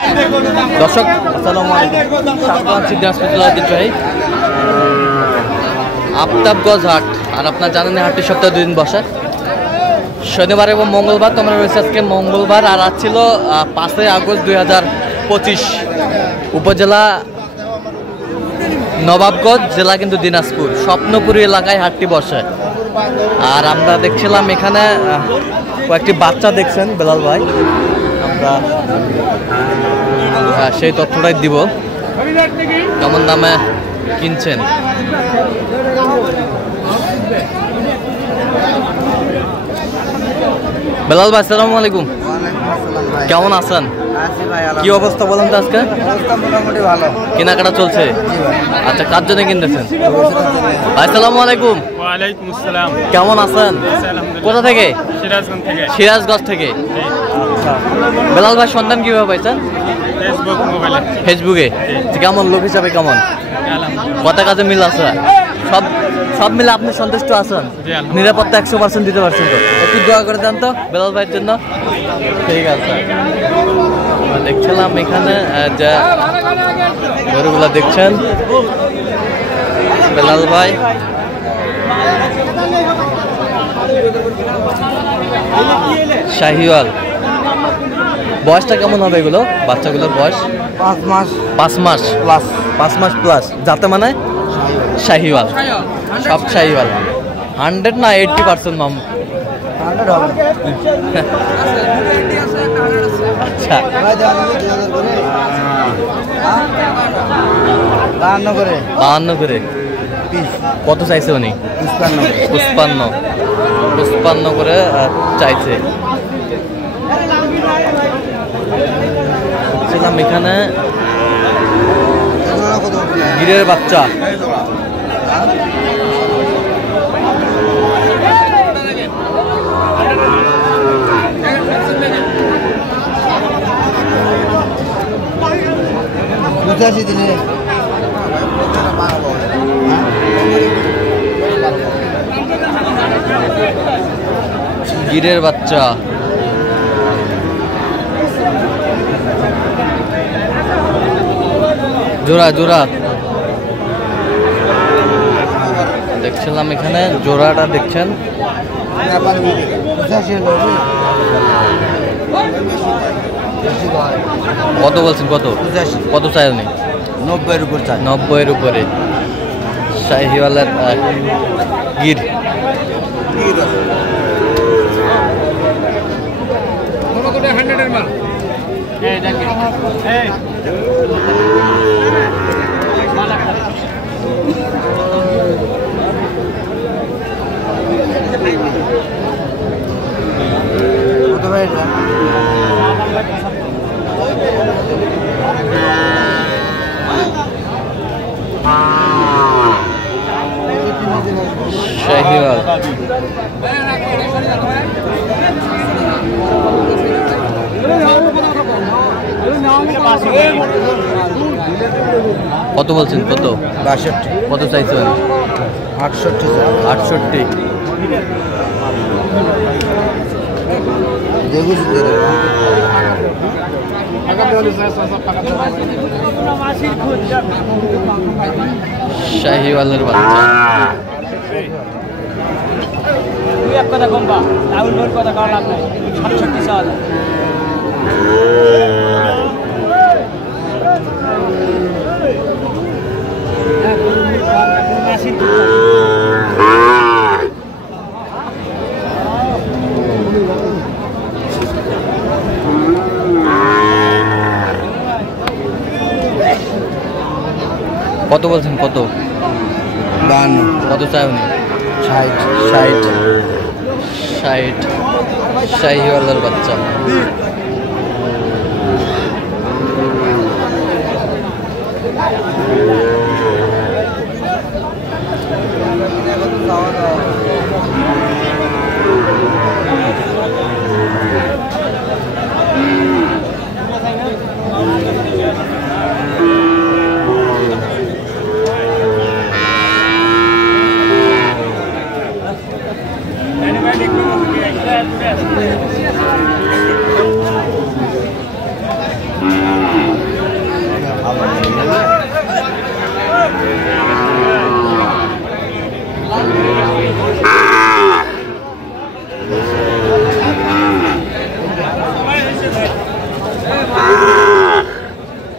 দর্শক আসসালামু আলাইকুম, আফতাবগঞ্জ হাট। আর আপনার জানেন হাটটি সপ্তাহে 2 দিন বসে, শনিবার এবং মঙ্গলবার। তোমরা রয়েছে আজকে মঙ্গলবার, আর আজ ছিল 5 আগস্ট 2025। উপজেলা নবাবগঞ্জ, জেলা কিন্তু দিনাজপুর, স্বপ্নপুরী এলাকায় হাটটি বসে। আর আমরা দেখছিলাম এখানে কয়েকটি বাচ্চা দেখছেন বেলাল ভাই, আমরা সেই তথ্যটাই দিব, কেমন দামে কিনছেন। বেলাল ভাই আসসালামু আলাইকুম, কেমন আছেন? কি অবস্থা বলেন তো আজকে? মোটামুটি ভালো, কেনাকাটা চলছে? আচ্ছা, কার জন্য কিনতেছেন? আসসালামু আলাইকুম। ওয়ালাইকুম আসসালাম। কেমন আছেন? কোথা থেকে? সিরাজগঞ্জ থেকে। সিরাজগঞ্জ থেকে। আচ্ছা, বেলাল ভাই সন্ধান কিভাবে পাইছেন? ফেসবুক মোবাইলে। ফেসবুকে। কেমন লোক হিসাবে কেমন? কথা কাজে মিল আছে? সব মিলে আপনি সন্তুষ্ট আছেন? নিরাপত্তা 100% দিতে পারছেন তো? একটু দোয়া করে দেন তো বেলাল ভাইয়ের জন্য। ঠিক আছে, দেখছিলাম এখানে যে গরুগুলা দেখছেন বেলাল ভাই। শাহিওয়াল, বয়সটা কেমন হবে এগুলো? বাচ্চাগুলোর বয়স 5 মাস 5 মাস প্লাস। 5 মাস প্লাস। যাতে মানে শাহিওয়াল, সব শাহিওয়াল। 100 না 80% মাম? 100 হবে। আচ্ছা, 52 করে পিস কত চাইছে উনি? 55 করে চাইছে। ছিলাম এখানে গিরের বাচ্চা, গিরের বাচ্চা। জোড়া জোড়া দেখছিলাম এখানে, জোড়াটা দেখছেন। কত বলছেন? কত চাই উনি? 90-এর উপর চাই। 90-এর উপরে। শাহিওয়ালের গির। শাহিওয়াল কত বলছেন? কত? 62। কত চাইছেন? 68। 68। শাহিওয়ালের বাচ্চা। কথা কমবা, রাহুল ভাইয়ের কথা কারণ আপনার 67 সাল। কত বলছেন? কত? 52। কত চাই উনি? 60। 60। শাহিওয়ালের বাচ্চা।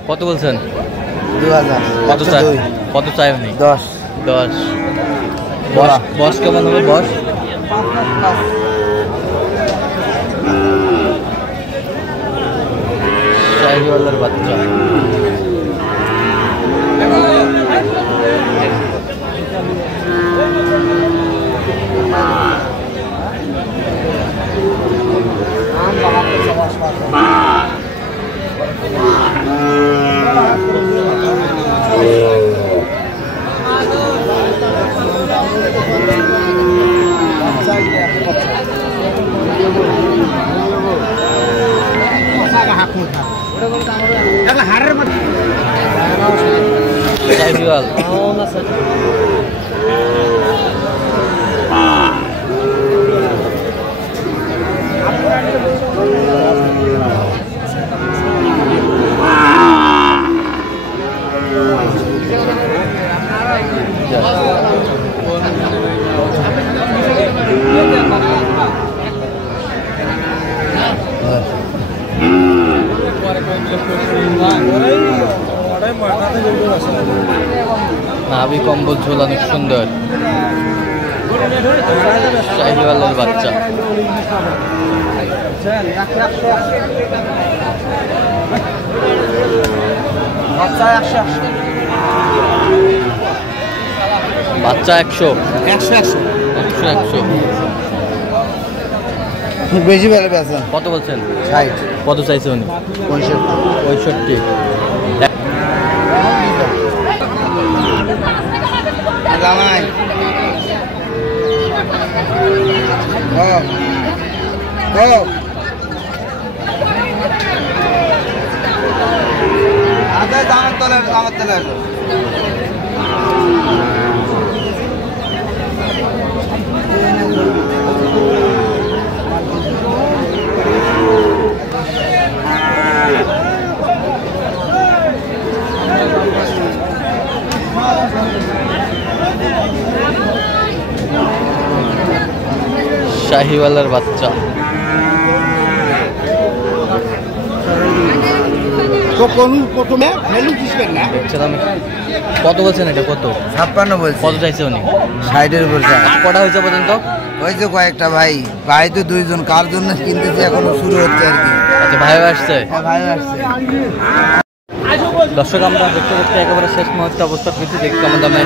কত বলছেন? 2000 কত চাই? কত চাই আপনি? 10 10। বয়স কেমন হবে? বয়স শাহিওয়ালের বাচ্চা। শাহিওয়াল নাভি কম্বল ঝোল অনেক সুন্দর। শাহিওয়ালের বাচ্চা। বাচ্চা 100 বেশি বেলা বেচা। কত বলছেন? 60 কত চাইছে উনি? 65 লামাই দামের তলে শাহিওয়ালের বাচ্চা। দেখছেন আমি কত বলছেন? এটা কত? 56 বলছে। কত চাইছে উনি? 60-এর উপর যায়। কটা হয়েছে পর্যন্ত? হয়েছে কয়েকটা ভাই, ভাই তো 2 জন, কার জন্য কিনতেছে এখনো শুরু হচ্ছে আর কি। আচ্ছা, ভাই আসছে। হ্যাঁ ভাই আসছে। দর্শক, আমরা দেখতে দেখতে একেবারে শেষ মুহূর্তে অবস্থা করছি। দেখি কেমন দামে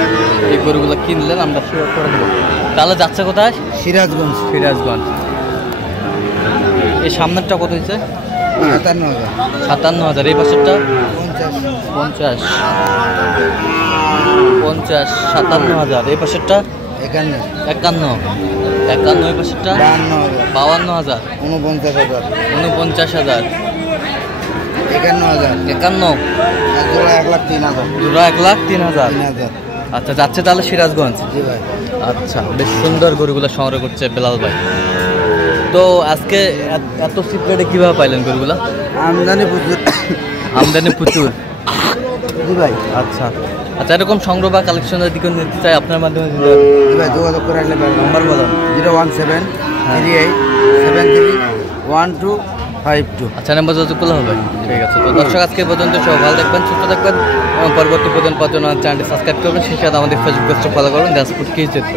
এই গরুগুলো কিনলেন আমরা শেয়ার করে দেবো। তাহলে যাচ্ছে কোথায়? সিরাজগঞ্জ। সিরাজগঞ্জ। এই সামনেরটা কত হয়েছে? 57,000। 57,000। এই পাশেরটা 50 50 57,000। এই পাশেরটা 51 51 এই পাশেরটা 52,000 52,000 49,000 51,000 51 জোড়া 1,03,000 জোড়া 1,03,000। 3,000। আচ্ছা, যাচ্ছে তাহলে সিরাজগঞ্জ। জি ভাই। আচ্ছা, বেশ সুন্দর গরুগুলো সংগ্রহ করছে বেলাল ভাই। তো আজকে এত সিক্রেটে কিভাবে পাইলেন গরুগুলো? আমদানি প্রচুর। আমদানি প্রচুর। জি ভাই। আচ্ছা আচ্ছা, এরকম সংগ্রহ বা কালেকশনের দিকে নিতে চাই আপনার মাধ্যমে। জি ভাই, যোগাযোগ করে আসলে নাম্বার বলুন। 01738731252। আচ্ছা, নাম্বার যোগাযোগ করলে হবে। ঠিক আছে। তো দর্শক, আজকে পর্যন্ত সব ভালো থাকবেন, সুস্থ থাকবেন এবং পরবর্তী পর্যন্ত চ্যানেলটি সাবস্ক্রাইব করবেন। সেই সাথে আমাদের ফেসবুক পেজটা ফলো করবেন। দাসপুর কি চিত্র।